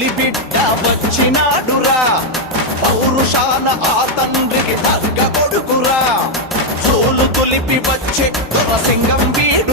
పులి బిడ్డ వచ్చినాడురా పౌరుషాల ఆ తండ్రికి తగ్గ కొడుకురా చూలు తులిపి వచ్చే దొరసింగం వీడు